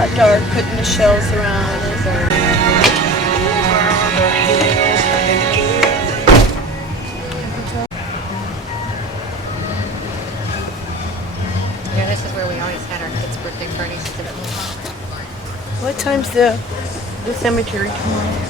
got dark, putting the shells around. Yeah, this is where we always had our kids' birthday parties. What time's the cemetery tomorrow?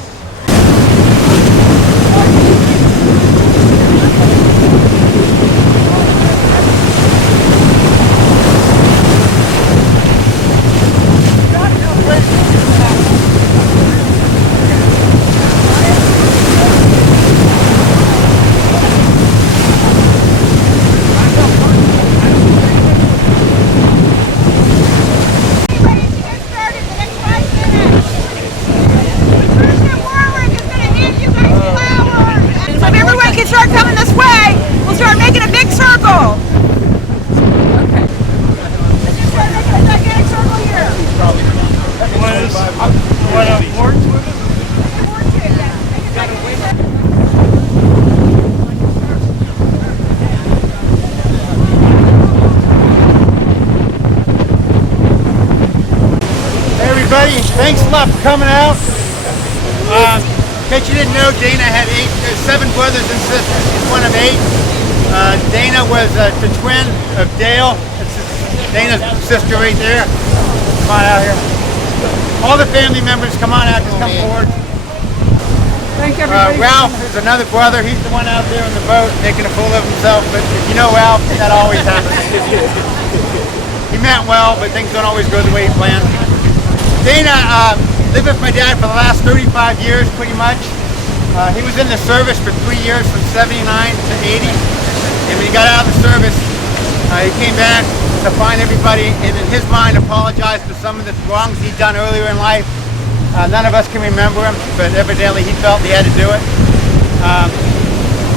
Thanks a lot for coming out. In case you didn't know, Dana had 7 brothers and sisters. She's one of 8. Dana was the twin of Dale. That's Dana's sister right there. Come on out here. All the family members, come on out. Just come forward. Thank everybody. Ralph is another brother. He's the one out there on the boat making a fool of himself. But if you know Ralph, that always happens. He meant well, but things don't always go the way he planned. Dana lived with my dad for the last 35 years, pretty much. He was in the service for 3 years, from 79 to 80. And when he got out of the service, he came back to find everybody, and in his mind apologized for some of the wrongs he'd done earlier in life. None of us can remember him, but evidently he felt he had to do it.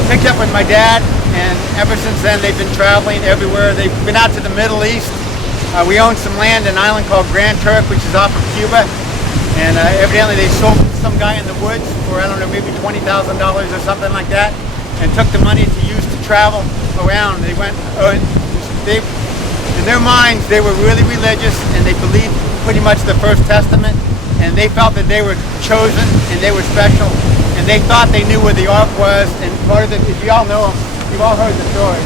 Picked up with my dad, and ever since then they've been traveling everywhere. They've been out to the Middle East. We own some land in an island called Grand Turk, which is off of Cuba. And evidently they sold it to some guy in the woods for, I don't know, maybe $20,000 or something like that, and took the money to use to travel around. They went, in their minds, they were really religious, and they believed pretty much the First Testament, and they felt that they were chosen, and they were special, and they thought they knew where the Ark was, and part of the, if you all know them, you've all heard the story.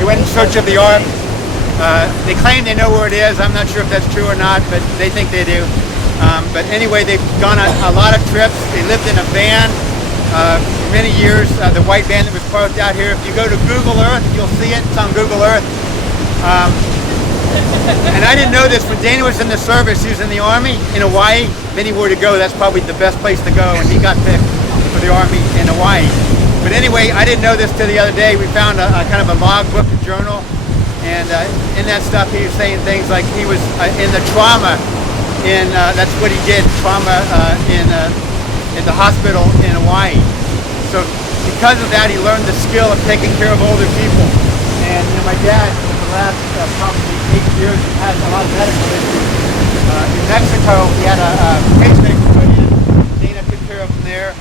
They went in search of the Ark. They claim they know where it is. I'm not sure if that's true or not, but they think they do. But anyway, they've gone on a lot of trips. They lived in a van for many years, the white van that was parked out here. If you go to Google Earth, you'll see it. It's on Google Earth. And I didn't know this, when Dana was in the service, he was in the Army in Hawaii. If anywhere to go, that's probably the best place to go, and he got picked for the Army in Hawaii. But anyway, I didn't know this till the other day. We found a kind of a logbook, a journal. And in that stuff, he was saying things like he was in the trauma, that's what he did, trauma in the hospital in Hawaii. So because of that, he learned the skill of taking care of older people. And my dad, for the last probably 8 years, had a lot of medical issues. In Mexico, he had a pacemaker put in. Dana took care of him there.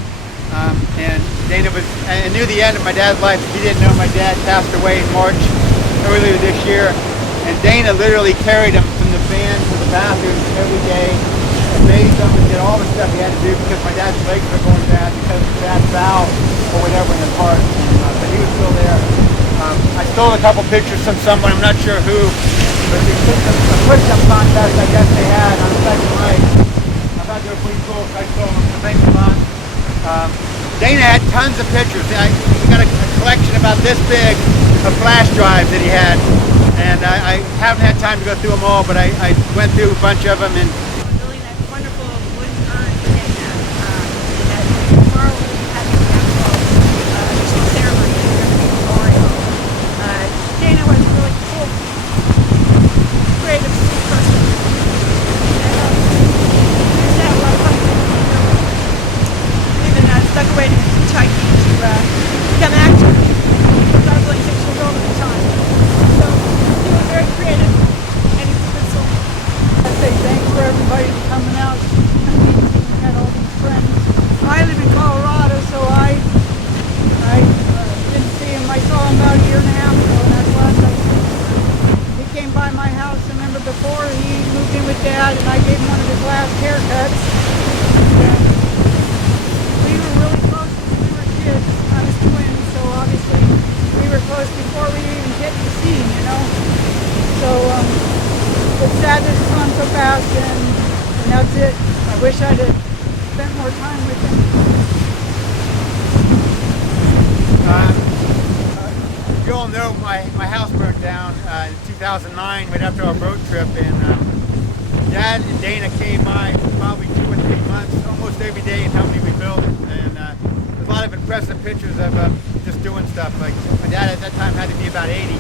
And Dana was, I knew the end of my dad's life. He didn't know my dad passed away in March earlier this year, and Dana literally carried him from the van to the bathroom every day, and bathed him and did all the stuff he had to do because my dad's legs were going bad because of bad valve or whatever in his heart. But he was still there. I stole a couple pictures from someone, I'm not sure who, but they took a push-up contest I guess they had on the second night. I thought they were pretty cool, so I stole them, so thanks a lot. Dana had tons of pictures. We got a collection about this big of flash drives that he had, and I haven't had time to go through them all, but I went through a bunch of them. And building that wonderful wooden urn today, and tomorrow we'll be having the actual ceremony at the memorial. Dana was a really cool, creative, sweet person. And we had a lot of fun. Even stuck away to hitchhiking to become active. I was like 6 years old at the time. So he was very creative, and he was a good soul. I say thanks for everybody coming out. We had all these friends. I live in Colorado, so I didn't see him. I saw him about a year and a half ago, and that's the last I saw him. He came by my house. I remember before he moved moved in with Dad, and I gave him one of his last haircuts. And we were really close when we were kids. I was twins, so obviously we were close before we even hit the scene, you know. So it's sad that it's gone so fast, and that's it. I wish I'd have spent more time with him. You all know my house burned down in 2009 right after our road trip, and Dad and Dana came by probably 2 or 3 months, almost every day, and helped me rebuild it. And there's a lot of impressive pictures of just doing stuff. Like my dad at that time had to be about 80,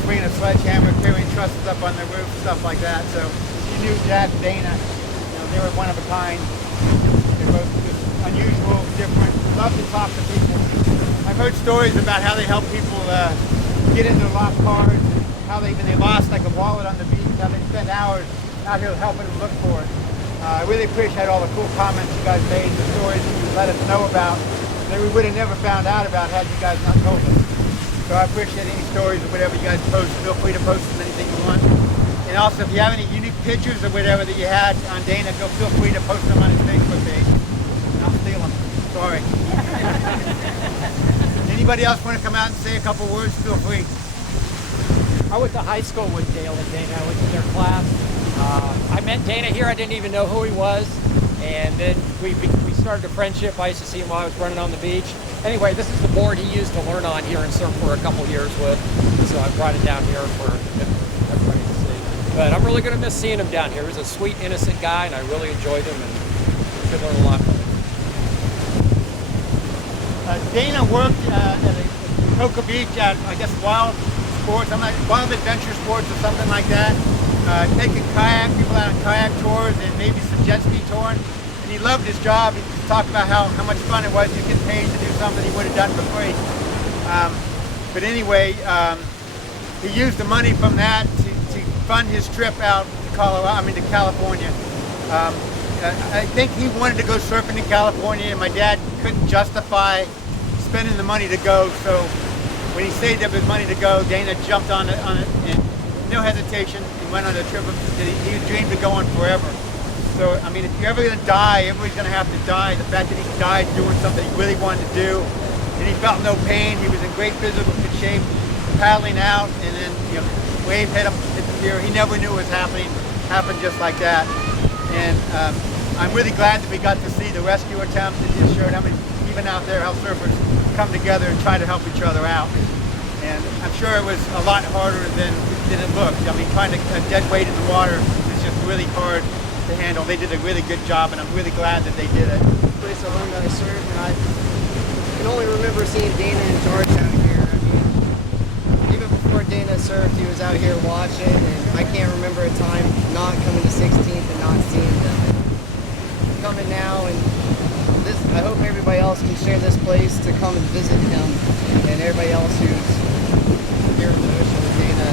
swinging a sledgehammer, carrying trusses up on the roof, stuff like that. So you knew Dad and Dana, you know, they were one of a kind. They're both just unusual, different, love to talk to people. I've heard stories about how they help people get in their lost cars, and how when they lost like a wallet on the beach, how they spend hours out here helping them look for it. I really appreciate all the cool comments you guys made, the stories you let us know about that we would have never found out about had you guys not told us. So I appreciate any stories or whatever you guys post. Feel free to post anything you want. And also, if you have any unique pictures or whatever that you had on Dana, feel free to post them on his Facebook page. And I'll steal them. Sorry. Anybody else want to come out and say a couple words? Feel free. I went to high school with Dale and Dana. I went to their class. I met Dana here. I didn't even know who he was. And then we started a friendship. I used to see him while I was running on the beach. Anyway, this is the board he used to learn on here and surf for a couple years with. So I brought it down here for everybody to see. But I'm really going to miss seeing him down here. He was a sweet, innocent guy, and I really enjoyed him and could learn a lot from him. Dana worked at Cocoa Beach at, I guess, Wild Sports, Wild Adventure Sports or something like that. Taking people out on kayak tours and maybe some jet ski touring. And he loved his job. He talked about how much fun it was to get paid to do something he would have done for free. But anyway, he used the money from that to fund his trip out to California. I think he wanted to go surfing in California, and my dad couldn't justify spending the money to go. So when he saved up his money to go, Dana jumped on it and no hesitation. He went on a trip that he dreamed of going forever. So I mean, if you're ever going to die, everybody's going to have to die. The fact that he died doing something he really wanted to do, and he felt no pain. He was in great physical shape, paddling out, and then wave hit him, hit the pier. He never knew what was happening. Happened just like that. And I'm really glad that we got to see the rescue attempt. It just showed how many, even out there, how surfers come together and try to help each other out. And I'm sure it was a lot harder than it looked. I mean, trying to a dead weight in the water is just really hard to handle. They did a really good job, and I'm really glad that they did it. Place I learned how to surf, and I can only remember seeing Dana and George out here. I mean, even before Dana surfed, he was out here watching, and I can't remember a time not coming to 16th and not seeing them. And coming now, and I hope everybody else can share this place to come and visit him, and everybody else who's here in the ocean with Dana.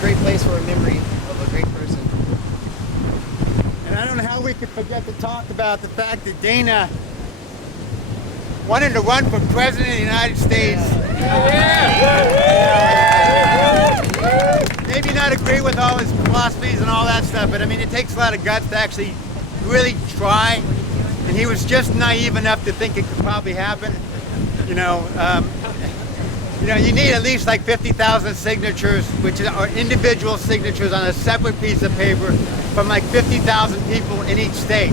Great place for a memory of a great person. And I don't know how we could forget to talk about the fact that Dana wanted to run for president of the United States. Maybe not agree with all his philosophies and all that stuff, but I mean, it takes a lot of guts to actually really try. And he was just naive enough to think it could probably happen. You need at least like 50,000 signatures, which are individual signatures on a separate piece of paper from like 50,000 people in each state.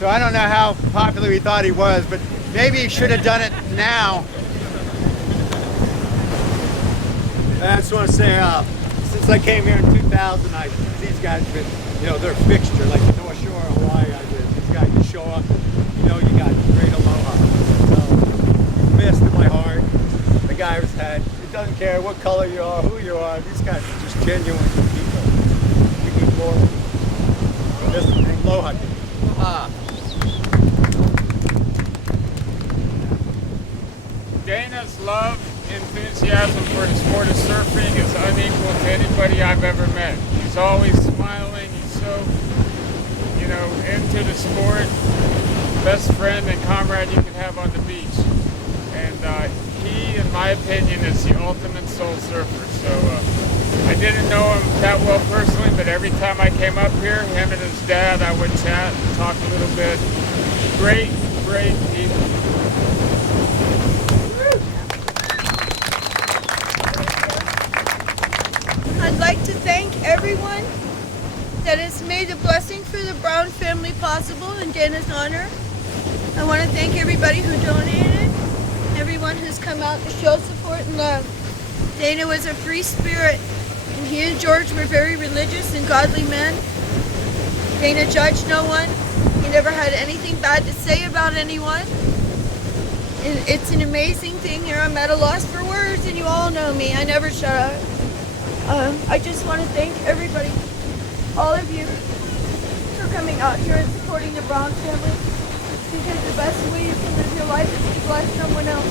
So I don't know how popular he thought he was, but maybe he should have done it now. I just want to say, since I came here in 2000, these guys have been, they're a fixture, like the North Shore of Hawaii. These guys just show up, you got great aloha. So, best in my heart. The guy's head. It doesn't care what color you are, who you are. These guys are just genuine people. We need more. This aloha. Dana's love, enthusiasm for the sport of surfing is unequal to anybody I've ever met. He's always smiling. He's so, into the sport. Best friend and comrade you can have on the beach. And he, in my opinion, is the ultimate soul surfer. So I didn't know him that well personally, but every time I came up here, him and his dad, I would chat and talk a little bit. Great people. I'd like to thank everyone that has made a blessing for the Brown family possible in Dana's honor. I want to thank everybody who donated, everyone who's come out to show support and love. Dana was a free spirit, and he and George were very religious and godly men. Dana judged no one. He never had anything bad to say about anyone. And it's an amazing thing here. I'm at a loss for words, and you all know me. I never shut up. I just want to thank everybody, all of you, for coming out here and supporting the Brown family, because the best way you can live your life is to bless someone else.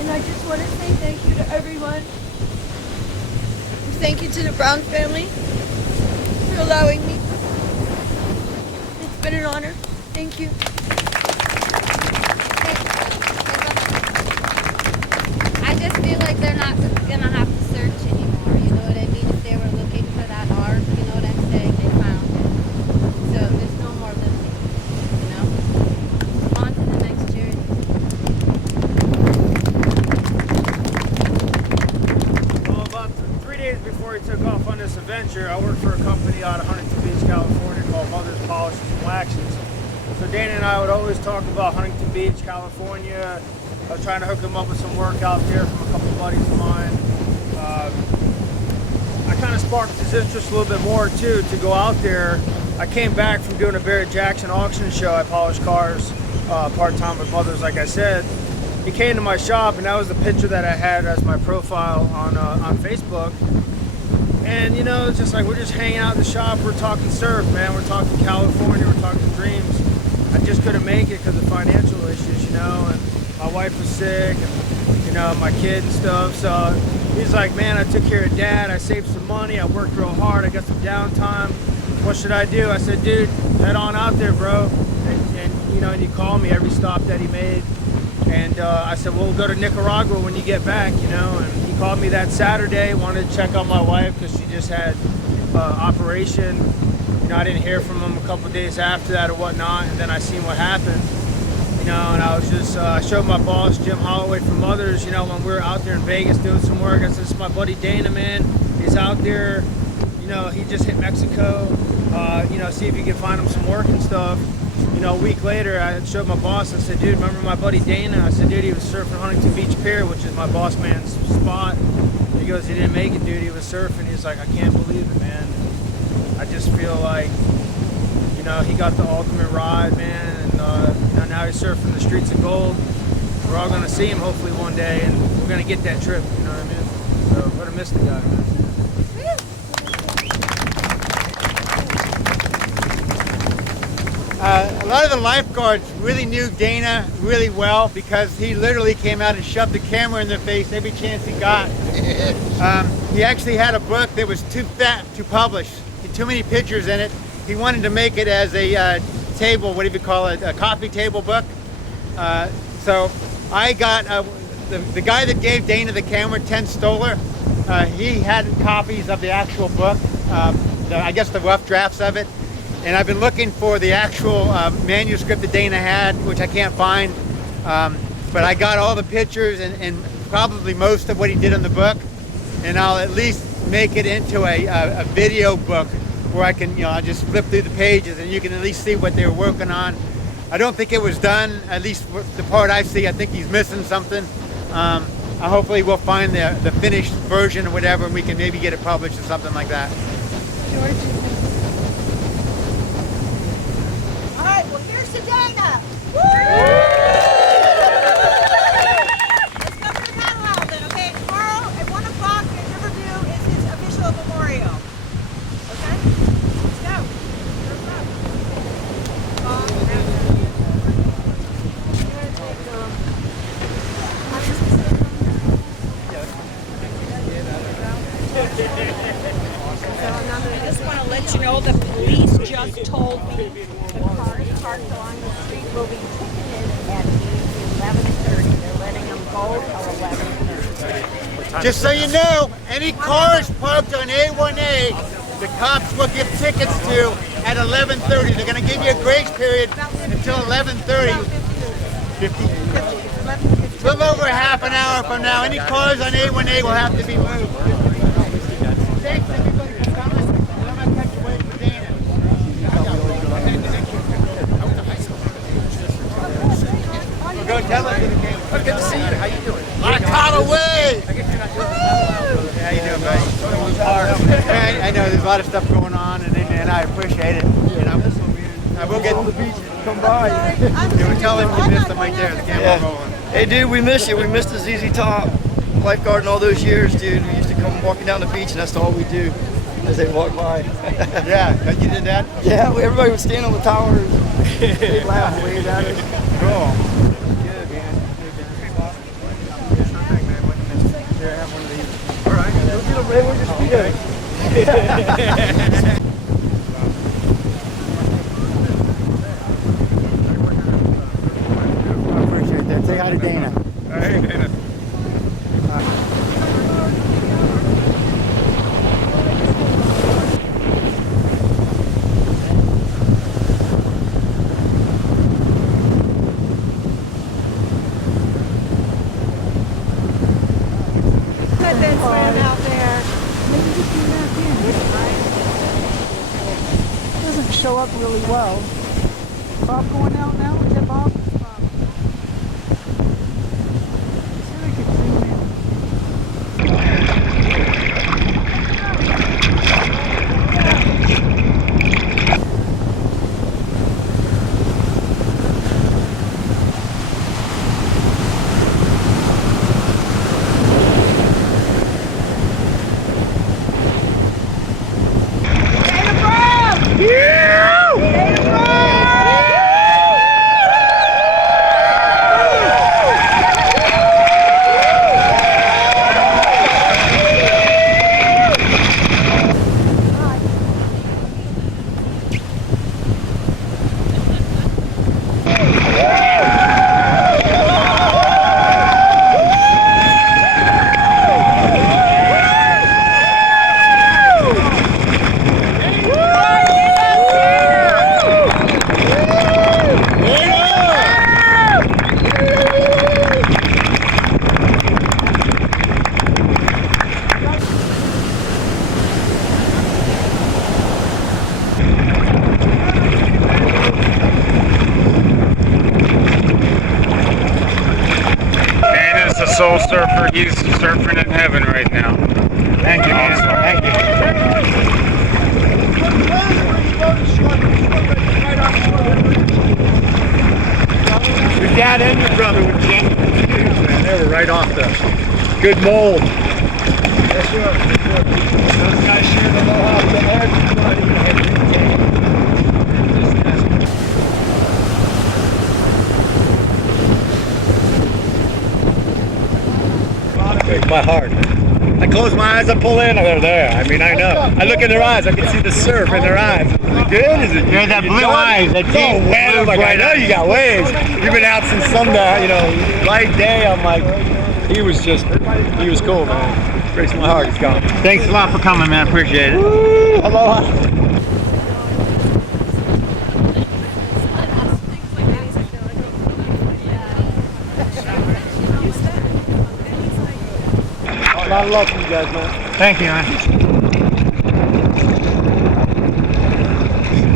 And I just want to say thank you to everyone. Thank you to the Brown family for allowing me. It's been an honor. Thank you. I just feel like they're not gonna have to search anymore. You know what I mean? If they were looking for that art, you know what I'm saying? They found it. So there's no more looking. You know? On to the next journey. Well, about 3 days before he took off on this adventure, I worked for a company out of Huntington Beach, California called Mother's Polishes and Waxes. So Dana and I would always talk about Huntington Beach, California. I was trying to hook him up with some work out there from a couple buddies of mine. I kind of sparked his interest a little bit more too to go out there. I came back from doing a Barrett Jackson auction show. I polished cars part-time with Mothers, like I said. He came to my shop, and that was the picture that I had as my profile on Facebook. And you know, it's just like we're just hanging out in the shop. We're talking surf, man. We're talking California. We're talking dreams. I just couldn't make it because of financial issues, you know. And my wife was sick, and you know, my kid and stuff. So he's like, man, I took care of Dad. I saved some money. I worked real hard. I got some downtime. What should I do? I said, dude, head on out there, bro. And you know, and he called me every stop that he made. And I said, well, we'll go to Nicaragua when you get back, you know. And he called me that Saturday, wanted to check on my wife because she just had operation. You know, I didn't hear from him a couple days after that or whatnot. And then I seen what happened. You know, and I was just, I showed my boss, Jim Holloway from Mothers, you know, when we were out there in Vegas doing some work. I said, this is my buddy Dana, man. He's out there, you know, he just hit Mexico, you know, see if you can find him some work and stuff. You know, a week later, I showed my boss, I said, dude, remember my buddy Dana? I said, dude, he was surfing Huntington Beach Pier, which is my boss man's spot. He goes, he didn't make it, dude, he was surfing. He's like, I can't believe it, man. I just feel like, you know, he got the ultimate ride, man, and you know, now he's surfing the streets of gold. We're all gonna see him hopefully one day, and we're gonna get that trip. You know what I mean? So I'm gonna miss the guy, man. A lot of the lifeguards really knew Dana really well because he literally came out and shoved the camera in their face every chance he got. He actually had a book that was too fat to publish, had too many pictures in it. He wanted to make it as a table, what do you call it, a coffee table book. So I got, the guy that gave Dana the camera, Ten Stoller, he had copies of the actual book, I guess the rough drafts of it. And I've been looking for the actual manuscript that Dana had, which I can't find. But I got all the pictures and probably most of what he did in the book. And I'll at least make it into a video book where I can, you know, I'll just flip through the pages and you can at least see what they were working on. I don't think it was done, at least the part I see. I think he's missing something. Hopefully we'll find the finished version or whatever, and we can maybe get it published or something like that. George. All right, well, here's to Dana. Let's go to the paddle then, okay? Tomorrow at 1 o'clock at Riverview is his official memorial. Okay? Let's go. Let's go. I just want to let you know the police just told me the cars parked along the street will be ticketed at 11:30. They're letting them go till 11:30. Just so you know, any cars parked on A1A, the cops will give tickets to at 11:30. They're going to give you a grace period until 11:30. 50? A little over half an hour from now. Any cars on A1A will have to be moved. Thanks everybody for coming. I'm going to catch you waiting for Dana. Go tell us. Good to see you. How you doing? I caught away! How you doing, buddy? I know there's a lot of stuff going on, and I appreciate it. You know, I will get on the beach. Come by. You tell them you missed them right there. The camera rolling. Hey, dude, we miss you. We missed the ZZ Top lifeguarding all those years, dude. We used to come walking down the beach, and that's all we do as they walk by. Yeah, you did that? Yeah, everybody would stand on the towers. They'd laugh, wave at us. Cool. We'll just be there. I appreciate that. Say hi to Dana. All right, Dana. Out there. Maybe we can back in. Doesn't show up really well. Bob going out now? Is that Bob? See if I can zoom in. Soul Surfer, he's surfing in heaven right now. Thank you, man. Thank you. Your dad and your brother were man. They were right off the good mold. Yes, sir. Those guys sure know how to everybody. Breaks my heart. I close my eyes, I pull in, they're there. I mean, I know. I look in their eyes, I can see the surf in their eyes. Is it good? Is it? There's that blue eyes. That deep blue. I'm like, I know you got waves. You've been out since sundown, you know, light day. I'm like, he was cool, man. Breaks my heart. He's gone. Thanks a lot for coming, man. I appreciate it. Woo! Aloha. A lot of love to you guys, man. Thank you, man.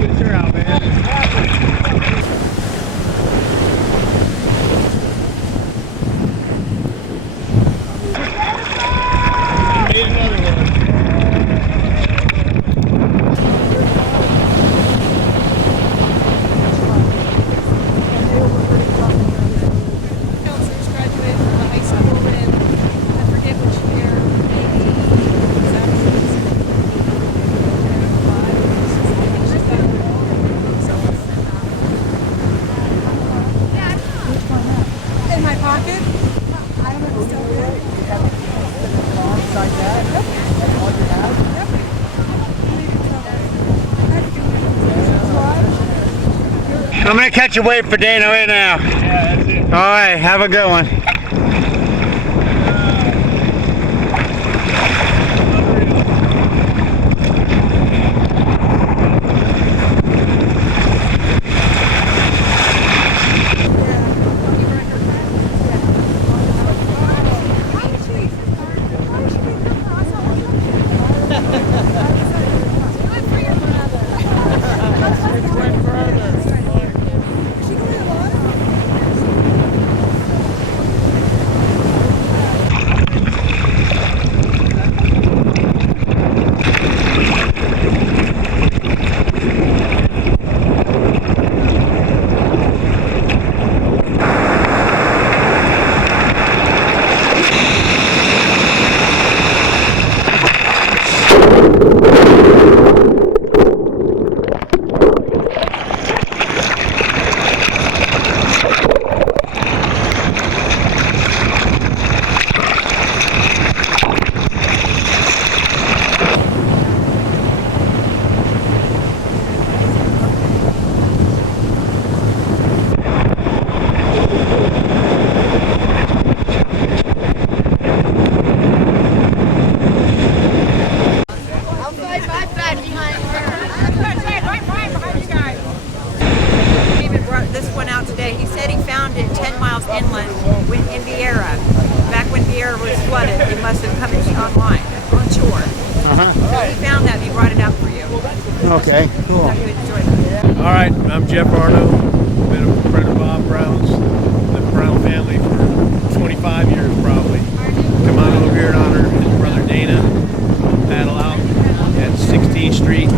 Good turnout, man. Made another one. Counselors graduated from the high school in, I forget which year, in my pocket. I don't know if it's still there. You have it alongside that? Yep. That's all you have? Yep. I'm gonna catch a wave for Dana right now. Yeah, that's it. All right, have a good one. David brought this one out today. He said he found it 10 miles inland in Vieira. Back when Vieira was flooded, it must have come in online, on shore. So he found that and he brought it out for you. Okay, cool. So you enjoy that. All right, I'm Jeff Arno. Been a friend of Bob Brown's, the Brown family for 25 years probably. Come on over here and honor his brother Dana. Paddle out at 16th Street.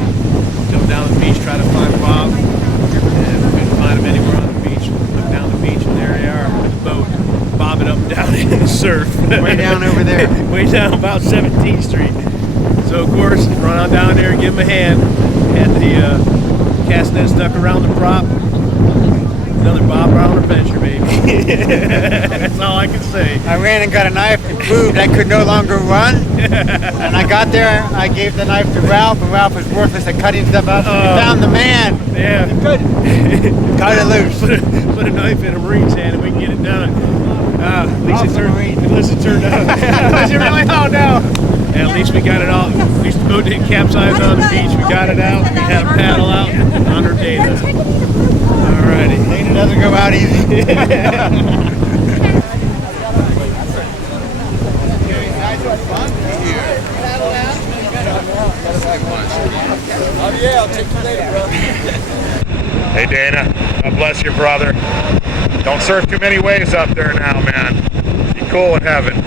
Come down the beach, try to find Bob. And we couldn't find him anywhere on the beach. Look down the beach and there they are with the boat, bobbing up and down in the surf. Way down over there. Way down about 17th Street. So of course, run on down there and give him a hand. Had the cast net stuck around the prop. Another Bob Brown adventure, baby. That's all I can say. I ran and got a knife and proved I could no longer run. And I got there, I gave the knife to Ralph, and Ralph was worthless at cutting stuff out. So we found the man. Yeah. Good. Cut it loose. Put a knife in a Marine's hand and we can get it done. At least it turned out. Does it really? Oh no. Yeah, at least we got it all. At least the boat didn't capsize on the beach. We got it out. We had a paddle out under Dana. Alrighty. Dana doesn't go out easy. Oh yeah, I'll take you later, bro. Hey Dana, God bless your brother. Don't surf too many waves up there now, man. Be cool in heaven.